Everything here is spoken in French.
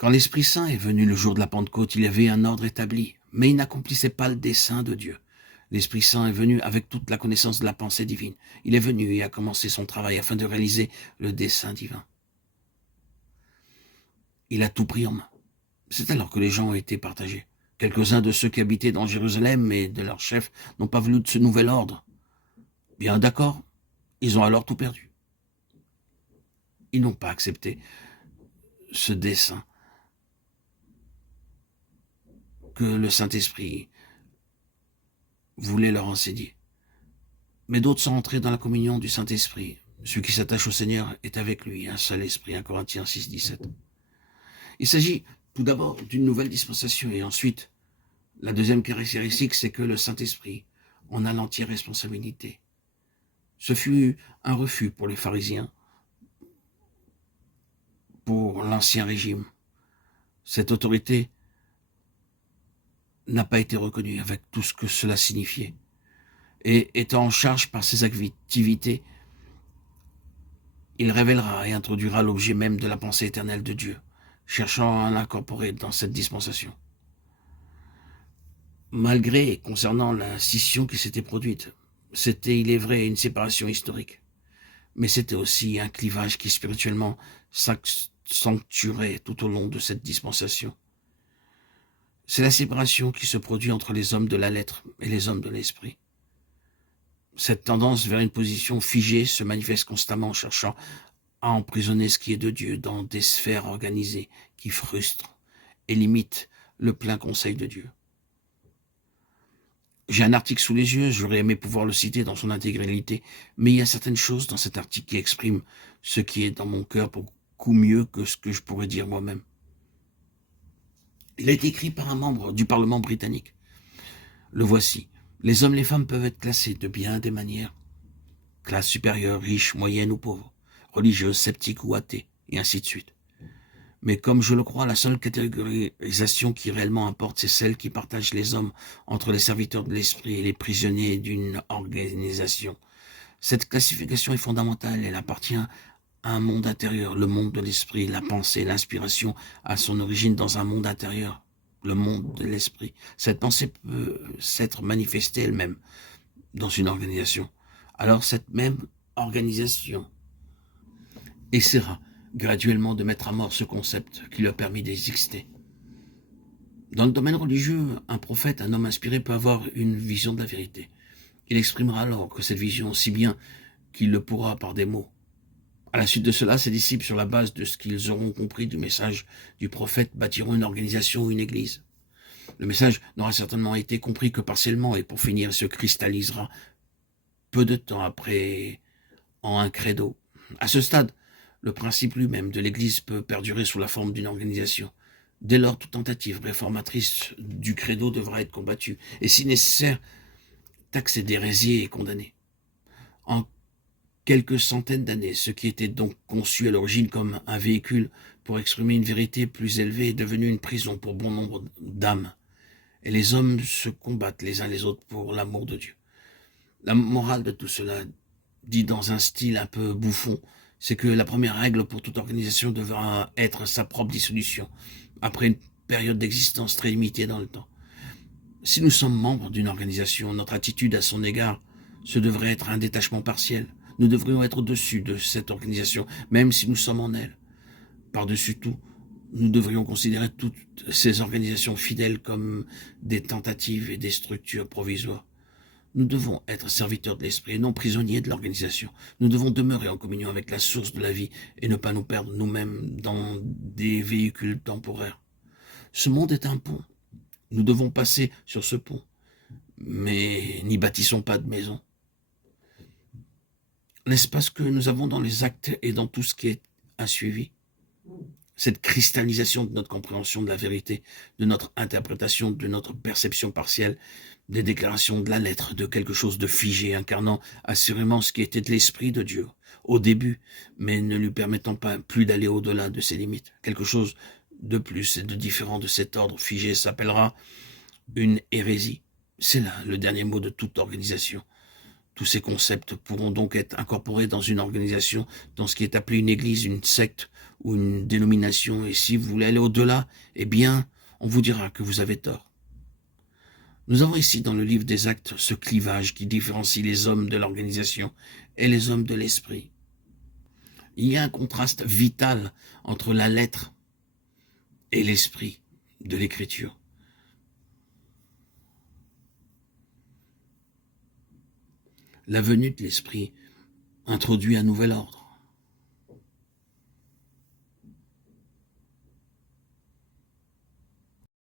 Quand l'Esprit Saint est venu le jour de la Pentecôte, il y avait un ordre établi, mais il n'accomplissait pas le dessein de Dieu. L'Esprit Saint est venu avec toute la connaissance de la pensée divine. Il est venu et a commencé son travail afin de réaliser le dessein divin. Il a tout pris en main. C'est alors que les gens ont été partagés. Quelques-uns de ceux qui habitaient dans Jérusalem et de leurs chefs n'ont pas voulu de ce nouvel ordre. Bien d'accord, ils ont alors tout perdu. Ils n'ont pas accepté ce dessein que le Saint-Esprit voulait leur enseigner. Mais d'autres sont entrés dans la communion du Saint-Esprit. Celui qui s'attache au Seigneur est avec lui, un seul esprit, 1 Corinthiens 6, 17. Il s'agit tout d'abord d'une nouvelle dispensation et ensuite, la deuxième caractéristique, c'est que le Saint-Esprit en a l'entière responsabilité. Ce fut un refus pour les pharisiens, pour l'ancien régime. Cette autorité n'a pas été reconnue avec tout ce que cela signifiait. Et étant en charge par ses activités, il révélera et introduira l'objet même de la pensée éternelle de Dieu, cherchant à l'incorporer dans cette dispensation. Malgré, concernant la scission qui s'était produite, c'était, il est vrai, une séparation historique, mais c'était aussi un clivage qui spirituellement s'accentuerait tout au long de cette dispensation. C'est la séparation qui se produit entre les hommes de la lettre et les hommes de l'esprit. Cette tendance vers une position figée se manifeste constamment, cherchant à emprisonner ce qui est de Dieu dans des sphères organisées qui frustrent et limitent le plein conseil de Dieu. J'ai un article sous les yeux, j'aurais aimé pouvoir le citer dans son intégralité, mais il y a certaines choses dans cet article qui expriment ce qui est dans mon cœur beaucoup mieux que ce que je pourrais dire moi-même. Il a été écrit par un membre du Parlement britannique. Le voici. Les hommes et les femmes peuvent être classés de bien des manières. Classe supérieure, riche, moyenne ou pauvre, religieuse, sceptique ou athée, et ainsi de suite. Mais comme je le crois, la seule catégorisation qui réellement importe, c'est celle qui partage les hommes entre les serviteurs de l'esprit et les prisonniers d'une organisation. Cette classification est fondamentale, elle appartient à un monde intérieur, le monde de l'esprit, la pensée, l'inspiration a son origine dans un monde intérieur, le monde de l'esprit. Cette pensée peut s'être manifestée elle-même dans une organisation. Alors cette même organisation essaiera graduellement de mettre à mort ce concept qui lui a permis d'exister. Dans le domaine religieux, un prophète, un homme inspiré peut avoir une vision de la vérité. Il exprimera alors que cette vision, si bien qu'il le pourra par des mots. À la suite de cela, ses disciples, sur la base de ce qu'ils auront compris du message du prophète, bâtiront une organisation ou une église. Le message n'aura certainement été compris que partiellement et pour finir, il se cristallisera peu de temps après en un credo. À ce stade, le principe lui-même de l'Église peut perdurer sous la forme d'une organisation. Dès lors, toute tentative réformatrice du credo devra être combattue, et si nécessaire, taxée d'hérésie et condamnée. En quelques centaines d'années, ce qui était donc conçu à l'origine comme un véhicule pour exprimer une vérité plus élevée est devenu une prison pour bon nombre d'âmes. Et les hommes se combattent les uns les autres pour l'amour de Dieu. La morale de tout cela, dit dans un style un peu bouffon, c'est que la première règle pour toute organisation devra être sa propre dissolution, après une période d'existence très limitée dans le temps. Si nous sommes membres d'une organisation, notre attitude à son égard, ce devrait être un détachement partiel. Nous devrions être au-dessus de cette organisation, même si nous sommes en elle. Par-dessus tout, nous devrions considérer toutes ces organisations fidèles comme des tentatives et des structures provisoires. Nous devons être serviteurs de l'esprit et non prisonniers de l'organisation. Nous devons demeurer en communion avec la source de la vie et ne pas nous perdre nous-mêmes dans des véhicules temporaires. Ce monde est un pont. Nous devons passer sur ce pont, mais n'y bâtissons pas de maison. N'est-ce pas ce que nous avons dans les actes et dans tout ce qui est suivi? Cette cristallisation de notre compréhension de la vérité, de notre interprétation, de notre perception partielle, des déclarations de la lettre, de quelque chose de figé, incarnant assurément ce qui était de l'esprit de Dieu, au début, mais ne lui permettant pas plus d'aller au-delà de ses limites. Quelque chose de plus et de différent de cet ordre figé s'appellera une hérésie. C'est là le dernier mot de toute organisation. Tous ces concepts pourront donc être incorporés dans une organisation, dans ce qui est appelé une église, une secte ou une dénomination. Et si vous voulez aller au-delà, eh bien, on vous dira que vous avez tort. Nous avons ici dans le livre des Actes ce clivage qui différencie les hommes de l'organisation et les hommes de l'esprit. Il y a un contraste vital entre la lettre et l'esprit de l'écriture. La venue de l'esprit introduit un nouvel ordre.